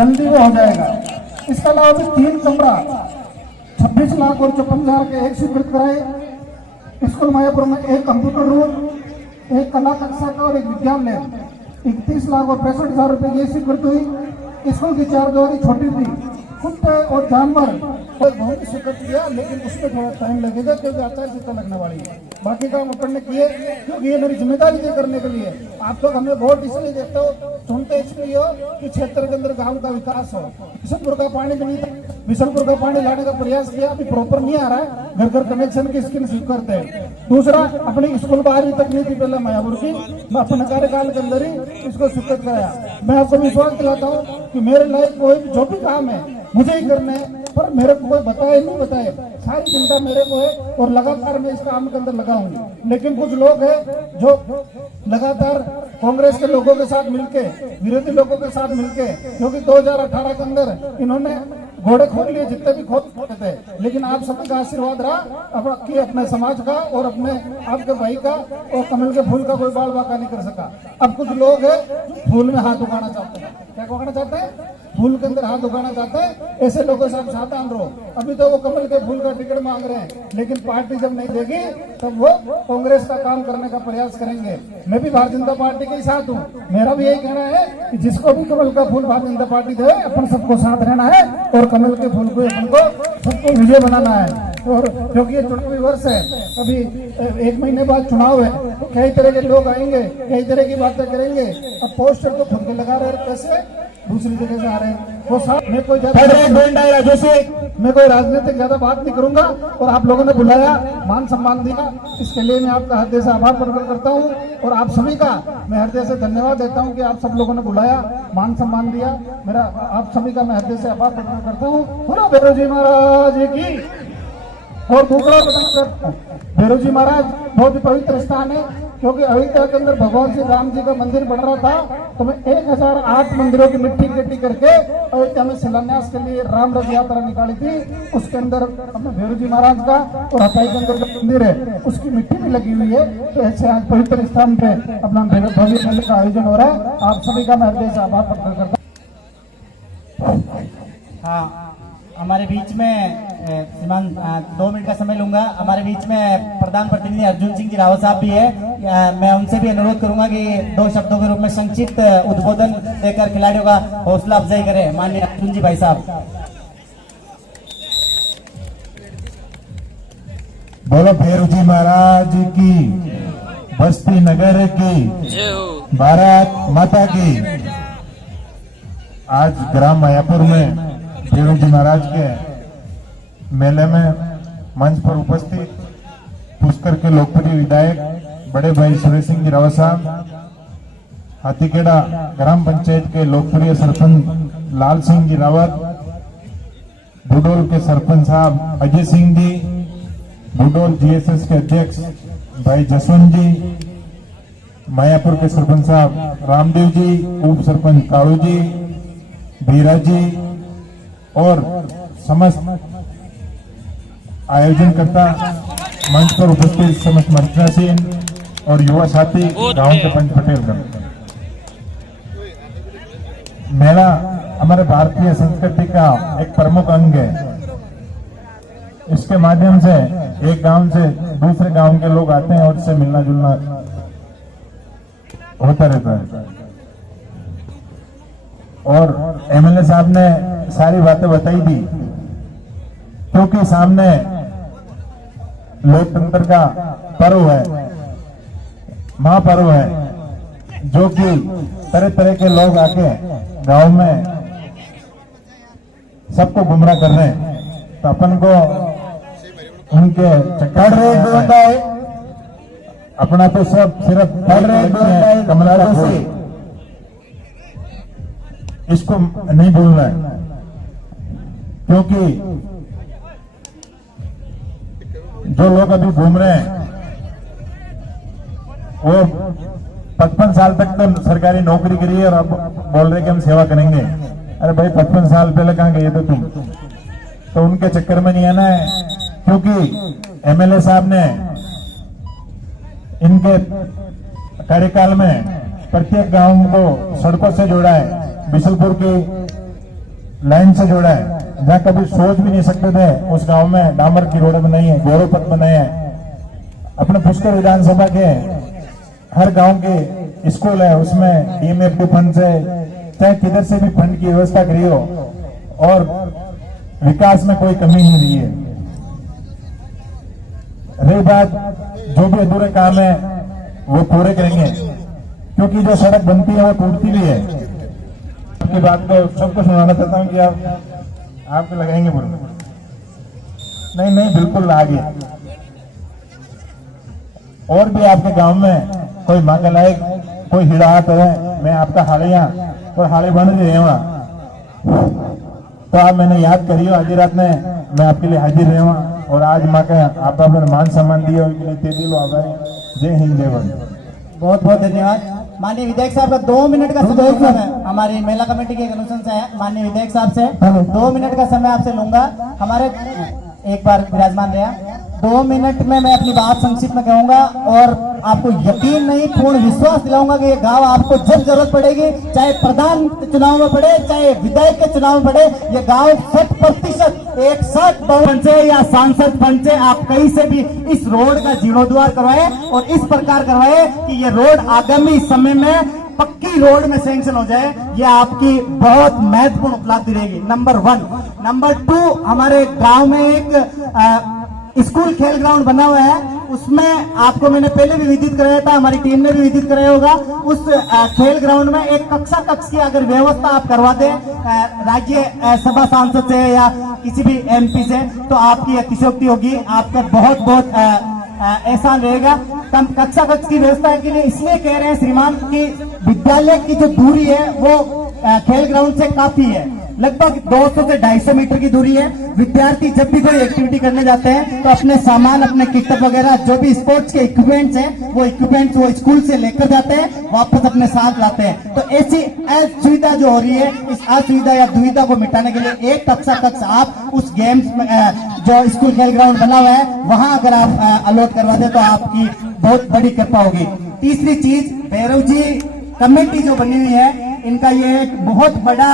जल्दी वो हो जाएगा। इसके अलावा भी 3 कमरा 26 लाख और 54,000 के एक स्वीकृत कराए। स्कूल मायापुर में 1 कंप्यूटर रूम, 1 कला कक्षा का और 1 विज्ञान लैब 31 लाख और 65,000 रुपए की स्वीकृत हुई। स्कूल की 4 दीवारी छोटी थी, कुत्ते और जानवर बहुत स्वीकृत किया, लेकिन उसमें थोड़ा टाइम लगेगा क्योंकि आचार संहिता लगने वाली है। बाकी काम अपन ने किए क्योंकि ये मेरी जिम्मेदारी थी करने के लिए। आप लोग हमें वोट इसलिए देते हो, चुनते इसलिए हो कि क्षेत्र के अंदर गांव का विकास हो। बिशनपुर का पानी भी नहीं था, बिशनपुर का पानी लाने का प्रयास किया, अभी प्रॉपर नहीं आ रहा है। घर घर कनेक्शन की स्कीम शुरू करते हैं। दूसरा, अपनी स्कूल 12वीं तक नहीं थी पहले मायापुर की, मैं अपने कार्यकाल के अंदर ही इसको स्वीकृत कराया। मैं आपको विश्वास दिलाता हूँ कि मेरे लायक कोई जो भी काम है मुझे ही करना है, पर मेरे को कोई बताए नहीं बताए, सारी चिंता मेरे को है और लगातार मैं इस काम के अंदर लगा हूँ। लेकिन कुछ लोग हैं जो लगातार कांग्रेस के लोगों के साथ मिलके, विरोधी लोगों के साथ मिलके, क्योंकि 2018 के अंदर इन्होंने घोड़े खोल लिए जितने भी खोद थे, लेकिन आप सभी का आशीर्वाद रहा अपने समाज का और अपने आपके भाई का, और कमल के फूल का कोई बाल बाका नहीं कर सका। अब कुछ लोग हैं फूल में हाथ उगाना चाहते हैं। क्या उगाना चाहते हैं? फूल के अंदर हाथ उगाना चाहते हैं। ऐसे लोगों से आप सावधान रहो। अभी तो वो कमल के फूल का टिकट मांग रहे हैं, लेकिन पार्टी जब नहीं देगी तब वो कांग्रेस का काम करने का प्रयास करेंगे। मैं भी भारतीय जनता पार्टी के साथ हूँ। मेरा भी यही कहना है कि जिसको भी कमल का फूल भारतीय जनता पार्टी दे, अपन सबको साथ रहना है और कमल के फूल को अपन को सबको विजय बनाना है। और क्योंकि ये चुनावी वर्ष है, अभी 1 महीने बाद चुनाव है, तो कई तरह के लोग आएंगे, कई तरह की बातें करेंगे। अब पोस्टर तो खुद के लगा रहे हैं, कैसे दूसरी जगह से आ रहे हैं। वो साथ में कोई मैं कोई राजनीतिक ज्यादा बात नहीं करूंगा। और आप लोगों ने बुलाया, मान सम्मान दिया, इसके लिए मैं आपका हृदय से आभार प्रकट करता हूं। और आप सभी का मैं हृदय से धन्यवाद देता हूं कि आप सब लोगों ने बुलाया, मान सम्मान दिया। मेरा आप सभी का मैं हृदय से आभार प्रकट करता हूँ। बोलो भैरव जी महाराज की। और दूसरा भैरव जी महाराज बहुत ही पवित्र स्थान है, क्योंकि अयोध्या के अंदर भगवान श्री राम जी का मंदिर बन रहा था, तो मैं 1008 मंदिरों की मिट्टी इकट्ठी करके अयोध्या में शिलान्यास के लिए राम रथ यात्रा निकाली थी। उसके अंदर अपने भैरव जी महाराज का और हताई के अंदर जो मंदिर है उसकी मिट्टी भी लगी हुई है। तो ऐसे आज पवित्र स्थान पे अपना भव्य मेले का आयोजन हो रहा है। आप सभी का मैं हृदय से आभार प्रकट करता हूँ। हाँ, हमारे बीच में श्रीमान 2 मिनट का समय लूंगा। हमारे बीच में प्रधान प्रतिनिधि अर्जुन सिंह जी रावत साहब भी है। मैं उनसे भी अनुरोध करूंगा कि 2 शब्दों के रूप में संक्षिप्त उद्बोधन देकर खिलाड़ियों का हौसला अफजाई करें। माननीय अर्जुन जी भाई साहब। बोलो भैरव जी महाराज की, बस्ती नगर की, भारत माता की। आज ग्राम मायापुर में भैरव जी महाराज के मेले में मंच पर उपस्थित पुष्कर के लोकप्रिय विधायक बड़े भाई सुरेश सिंह जी रावत साहब, हाथीखेड़ा ग्राम पंचायत के लोकप्रिय सरपंच लाल सिंह जी रावत, बुडोल के सरपंच साहब अजय सिंह जी, बुडोल जीएसएस के अध्यक्ष भाई जसवंत जी, मायापुर के सरपंच साहब रामदेव जी, उप सरपंच कालू जी, भीरा जी और समस्त आयोजनकर्ता, मंच पर उपस्थित समस्त मंत्रासीन और युवा साथी, गांव के पंच पटेल। मेला हमारे भारतीय संस्कृति का एक प्रमुख अंग है। इसके माध्यम से एक गांव से दूसरे गांव के लोग आते हैं और इससे मिलना जुलना होता रहता है। और एमएलए साहब ने सारी बातें बताई दी, क्योंकि सामने लोकतंत्र का पर्व है, महापर्व है, जो कि तरह तरह के लोग आके गांव में सबको गुमराह कर रहे हैं। तो अपन को उनके चक्कर है, अपना तो सब सिर्फ कमला से इसको नहीं भूलना है, क्योंकि जो लोग अभी घूम रहे हैं वो 55 साल तक तो सरकारी नौकरी करी है और अब बोल रहे कि हम सेवा करेंगे। अरे भाई 55 साल पहले कहां गए थे तुम? तो उनके चक्कर में नहीं आना है, क्योंकि एमएलए साहब ने इनके कार्यकाल में प्रत्येक गांव को सड़कों से जोड़ा है। बिशनपुर की लाइन से जोड़ा है। जहाँ कभी सोच भी नहीं सकते थे उस गांव में डामर की रोड बनाई है, गौरव पथ बनाए हैं। अपने पुष्कर विधानसभा के हर गांव के स्कूल है, उसमें डीएमएफटी फंड से चाहे किधर से भी फंड की व्यवस्था करी हो और विकास में कोई कमी नहीं रही है। रही बात जो भी अधूरे काम है वो पूरे करेंगे, क्योंकि जो सड़क बनती है वो टूटती भी है। आपकी बात को सबको सुनाना चाहता हूँ कि आपको लगाएंगे बोल। नहीं बिल्कुल आगे। और भी आपके गांव में कोई मांग लायक कोई हिड़ाहट है, मैं आपका हालिया और हाले बन रहे तो आप मैंने याद करियो आधी रात में मैं आपके लिए हाजिर रहा और आज माँ का आप मान सम्मान दिया ते दिलो आभार। जय हिंद जय भारत। बहुत बहुत धन्यवाद। माननीय विधायक साहब का 2 मिनट का समय लूंगा मैं, हमारी महिला कमेटी के अनुशंसा से है। माननीय विधायक साहब से 2 मिनट का समय आपसे लूंगा। हमारे एक बार विराजमान रहा 2 मिनट में मैं अपनी बात संक्षिप्त में कहूंगा और आपको यकीन नहीं पूर्ण विश्वास दिलाऊंगा कि ये गांव आपको जब जरूरत पड़ेगी, चाहे प्रधान चुनाव में पड़े चाहे विधायक के चुनाव में पड़े, ये गांव 100% 160 भवन से या सांसद फंड से आप कहीं से भी इस रोड का जीर्णोद्धार करवाए और इस प्रकार करवाए कि ये रोड आगामी समय में पक्की रोड में सैंक्शन हो जाए। ये आपकी बहुत महत्वपूर्ण उपलब्धि रहेगी। नंबर 1। नंबर 2, हमारे गांव में एक स्कूल खेल ग्राउंड बना हुआ है, उसमें आपको मैंने पहले भी विदित कराया था, हमारी टीम ने भी विदित कराया होगा। उस खेल ग्राउंड में एक कक्षा कक्ष की अगर व्यवस्था आप करवा दें राज्य सभा सांसद से या किसी भी एमपी से, तो आपकी अतिशयोक्ति होगी, आपका बहुत बहुत एहसान रहेगा। तब कक्षा कक्ष की व्यवस्था के लिए इसलिए कह रहे हैं श्रीमान कि विद्यालय की जो दूरी है वो खेल ग्राउंड से काफी है, लगभग 200 से 250 मीटर की दूरी है। विद्यार्थी जब भी कोई एक्टिविटी करने जाते हैं तो अपने सामान, अपने किताब वगैरह जो भी स्पोर्ट्स के इक्विपमेंट्स हैं वो इक्विपमेंट्स वो स्कूल से लेकर जाते हैं, वापस अपने साथ लाते हैं। तो ऐसी असुविधा जो हो रही है, इस असुविधा या दुविधा को मिटाने के लिए एक कक्षा कक्ष आप उस गेम्स में जो स्कूल खेल ग्राउंड बना हुआ है वहां अगर आप अलॉट करवा दे तो आपकी बहुत बड़ी कृपा होगी। तीसरी चीज, भैरव जी कमेटी जो बनी हुई है, इनका ये एक बहुत बड़ा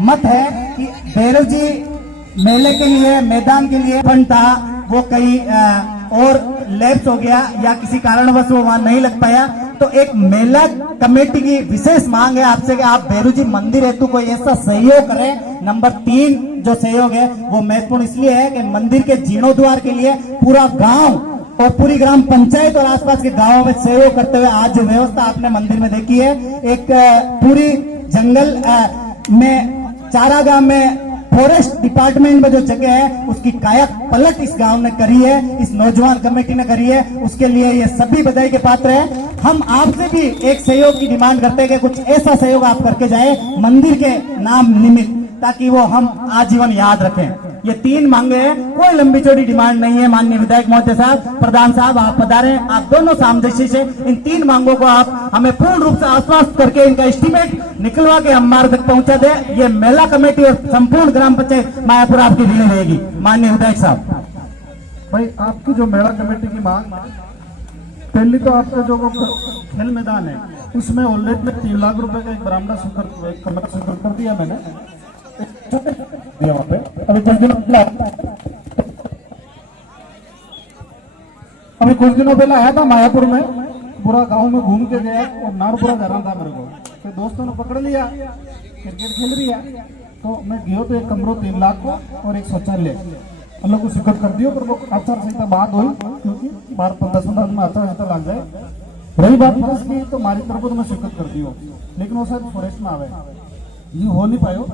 मत है कि भैरव जी मेले के लिए, मैदान के लिए फंड था, वो कहीं और लैप्स हो गया या किसी कारणवश वो वहां नहीं लग पाया। तो एक मेला कमेटी की विशेष मांग है आपसे कि आप भैरव जी मंदिर हेतु कोई ऐसा सहयोग करें। नंबर 3 जो सहयोग है वो महत्वपूर्ण इसलिए है कि मंदिर के जीर्णोद्धार के लिए पूरा गांव और पूरी ग्राम पंचायत और आसपास के गांवों में सहयोग करते हुए आज जो व्यवस्था आपने मंदिर में देखी है, एक पूरी जंगल में चारागाह में फॉरेस्ट डिपार्टमेंट में जो जगह है उसकी काया पलट इस गांव ने करी है, इस नौजवान कमेटी ने करी है, उसके लिए ये सभी बधाई के पात्र हैं। हम आपसे भी एक सहयोग की डिमांड करते हैं कि कुछ ऐसा सहयोग आप करके जाए मंदिर के नाम निमित्त, ताकि वो हम आजीवन याद रखें। ये 3 मांगे हैं, कोई लंबी चौड़ी डिमांड नहीं है। माननीय विधायक महोदय साहब, प्रधान साहब, आप पधारे, आप दोनों सामंजस्य से इन 3 मांगों को आप हमें पूर्ण रूप से आश्वस्त करके इनका एस्टीमेट निकलवा के हमारे तक पहुंचा दे। ये मेला कमेटी और संपूर्ण ग्राम पंचायत मायापुर आपकी ऋणी रहेगी। माननीय विधायक साहब, भाई आपकी जो मेला कमेटी की मांग, पहली तो आपका जो खेल मैदान है उसमें ऑलरेडी में 3 लाख रुपए का एक बरामदा स्वीकृत कर दिया मैंने वहाँ पे। अभी कुछ दिनों पहले आया था मायापुर में, पूरा गांव में घूम के गया और नारपुरा जा रहा था मेरे को, फिर दोस्तों ने पकड़ लिया, क्रिकेट खेल रही है, तो मैं गया तो एक कमरों 3 लाख को और एक शौचालय हम लोग को स्वीकृत कर दियो, पर वो आचार संहिता बात हुई क्योंकि 10-15 दिन में आचार संहिता लग जाए। रही बात फर्ज की तो हमारी तरफ को तो मैं स्वीकृत कर दियो, लेकिन वो शायद फॉरेस्ट में आवे, ये हो नहीं पायो।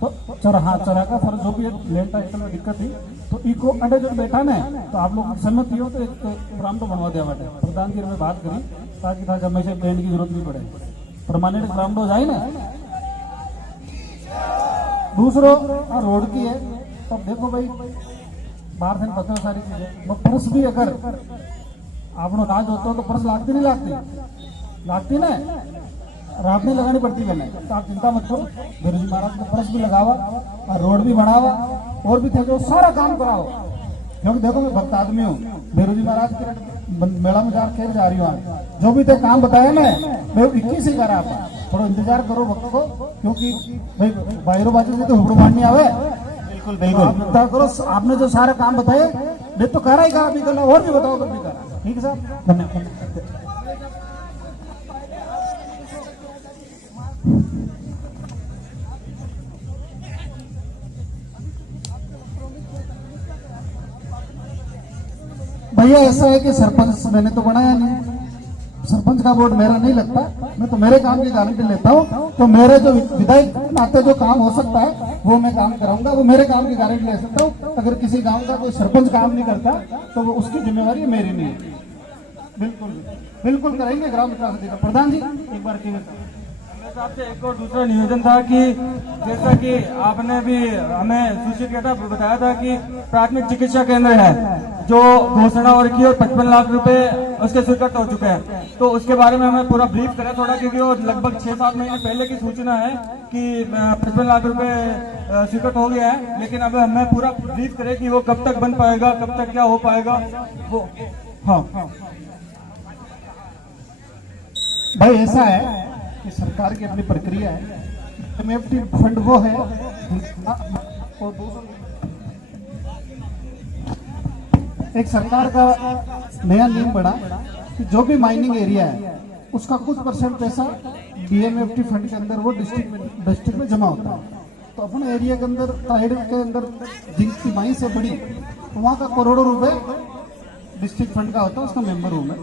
तो चरहा का फर्ज जो भी लैंड टाइटल में दिक्कत थी, तो इको अंडे जो बैठा ना, तो आप लोग सहमति हो तो एक ग्राम तो बनवा दिया बैठे। प्रधान जी ने बात करी ताकि था हमेशा लैंड की जरूरत नहीं पड़े, परमानेंट ग्राम हो जाए ना। दूसरो रोड की है, तब देखो भाई बाहर से पता है सारी चीजें, फर्श भी अगर आपने राज होता हो तो फर्श लागती नहीं लागती ना, रात नहीं लगानी पड़ती मैंने, तो आप चिंता मत करो, गुरु जी महाराज को फर्श भी लगावा और रोड भी बनावा और भी थे जो सारा काम कराओ। क्योंकि देखो मैं भक्त आदमी हूँ, गुरु जी महाराज के मेला में जा रही हूँ, जो भी थे काम बताया ना मैं 21 ही करा। थोड़ा इंतजार करो वक्त को, क्योंकि भाई बाहरों बाजू से तो हुबड़ू मारनी आवे। बिल्कुल तो बिल्कुल। आप इंतजार करो। आपने जो सारे काम बताए मैं तो कह रहा ही कहा, अभी कल और भी बताओ कभी कहा। ठीक है साहब, धन्यवाद। भैया ऐसा है कि सरपंच मैंने तो बनाया नहीं, सरपंच का वोट मेरा नहीं लगता, मैं तो मेरे काम की गारंटी लेता हूँ। तो मेरे जो विधायक नाते जो काम हो सकता है वो मैं काम कराऊंगा, वो मेरे काम की गारंटी ले सकता हूँ। अगर किसी गांव का कोई सरपंच काम नहीं करता तो वो उसकी जिम्मेवारी मेरी नहीं है। बिल्कुल बिल्कुल कराएंगे ग्राम विकास अधिकारी। प्रधान जी एक बार की आपसे एक और दूसरा निवेदन था कि जैसा कि आपने भी हमें सूचित किया था, बताया था कि प्राथमिक चिकित्सा केंद्र है जो घोषणा और की और 55 लाख रुपए उसके स्वीकृत हो चुके हैं। तो उसके बारे में हमें पूरा ब्रीफ करें थोड़ा, क्योंकि वो लगभग 6-7 महीने पहले की सूचना है कि 55 लाख रुपए स्वीकृत हो गया है, लेकिन अब हमें पूरा ब्रीफ करें कि वो कब तक बन पाएगा, कब तक क्या हो पाएगा वो। हाँ भाई ऐसा है कि सरकार की अपनी प्रक्रिया है। एमएफटी फंड वो है और एक सरकार का नया नियम बना कि जो भी माइनिंग एरिया है उसका कुछ % पैसा डीएमएफटी फंड के अंदर वो डिस्ट्रिक्ट में जमा होता है। तो अपने एरिया के अंदर साइड के अंदर जिनकी माइन से बड़ी, तो वहाँ का करोड़ों रुपए डिस्ट्रिक्ट फंड का होता है, उसका मेंबर हूँ मैं।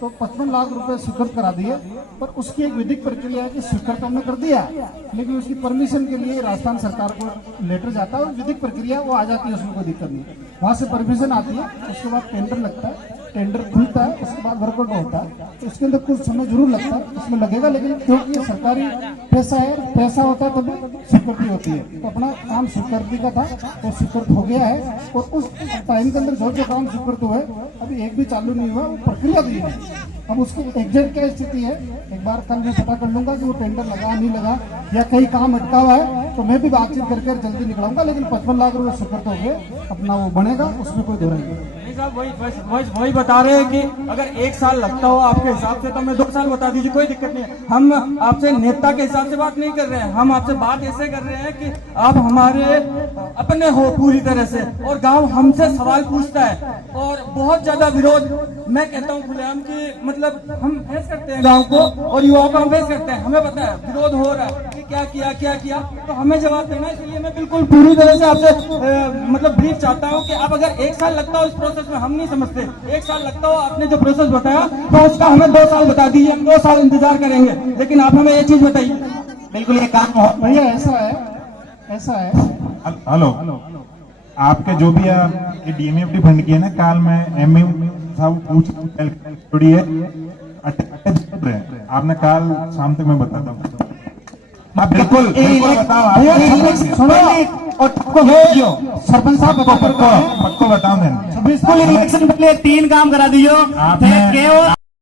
तो 55 लाख रुपए स्वीकृत करा दिए, पर उसकी एक विधिक प्रक्रिया है कि स्वीकृत हमने कर दिया, लेकिन उसकी परमिशन के लिए राजस्थान सरकार को लेटर जाता है और विधिक प्रक्रिया वो आ जाती है, उसमें कोई दिक्कत नहीं। वहां से परमिशन आती है, उसके बाद टेंडर लगता है, टेंडर खुलता है, उसके बाद वर्कआउट होता है। तो इसके अंदर कुछ समय जरूर लगता है, उसमें लगेगा, लेकिन क्योंकि ये सरकारी पैसा है, पैसा होता है तभी स्वीकृति होती है। तो अपना काम स्वीकृति का था, तो स्वीकृत हो गया है। और उस टाइम के अंदर जो जो काम स्वीकृत हुआ है अभी एक भी चालू नहीं हुआ, वो प्रक्रिया दी है। अब उसकी एग्जैक्ट क्या स्थिति है एक बार कल मैं पता कर लूंगा कि वो टेंडर लगा नहीं लगा या कहीं काम अटका हुआ है, तो मैं भी बातचीत करके जल्दी निकलाऊंगा। लेकिन 55 लाख रुपए स्वीकृत हो गए, अपना वो बनेगा, उसमें कोई दो नहीं। साहब वही बता रहे हैं कि अगर 1 साल लगता हो आपके हिसाब से तो हमें 2 साल बता दीजिए, कोई दिक्कत नहीं है। हम आपसे नेता के हिसाब से बात नहीं कर रहे हैं, हम आपसे बात ऐसे कर रहे हैं कि आप हमारे अपने हो पूरी तरह से, और गांव हमसे सवाल पूछता है और बहुत ज्यादा विरोध, मैं कहता हूँ खुलेआम की, मतलब हम फेस करते हैं गांव को और युवाओं को हम फेस करते हैं, हमें पता है विरोध हो रहा है कि क्या किया, तो हमें जवाब देना है। इसलिए मैं बिल्कुल पूरी तरह से आपसे मतलब ब्रीफ चाहता हूँ कि आप अगर 1 साल लगता हो इस प्रोसेस में, हम नहीं समझते, 1 साल लगता हो आपने जो प्रोसेस बताया तो उसका हमें 2 साल बता दीजिए, हम 2 साल इंतजार करेंगे, लेकिन आप हमें ये चीज बताइए। बिल्कुल ये काम हो। भैया ऐसा है हेलो, आपके जो भी ये डीएमएफटी फंड की है ना, काल में एमए साहब पूछ थोड़ी है आपने काल शाम तक मैं बताता हूँ। आप बिल्कुल बताओ, और सरपंच साहब पक्को बताओ। इलेक्शन पहले 3 काम करा दीजिए। आपने